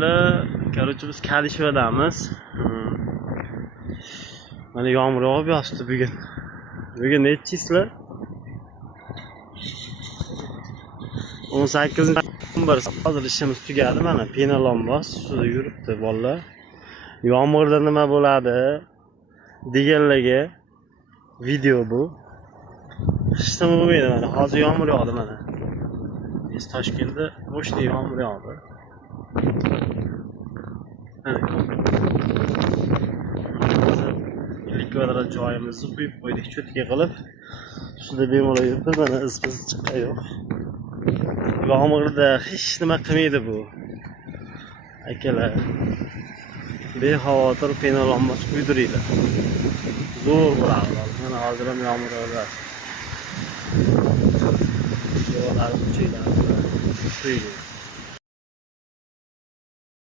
Короче, biz Kalishevdamiz. Mana yomg'ir yog'ib yotibdi bugun. Bugun nechi chisla? 18-11. Hozir ishimiz tugadi mana. Penalonbos suvda yuribdi bolalar. Yomg'irda nima bo'ladi deganlarga video bu. Qishda bo'lmaydi mana. Hozir yomg'ir yog'di mana. Biz Toshkentda bo'shli yomg'ir yog'di. Kvadrat joyimizni quyib qo'ydik cho'tga qilib. Shunda bemalol yuribmiz, mana iz-biz chiqqan yo'q. Yomg'irda hech nima qilmaydi bu. Akalar, bexavotir penalonbos quydiringlar. Zo'r bo'ladi. Mana hozir ham yomg'ir yog'adi. Yo'llar kuchayadi.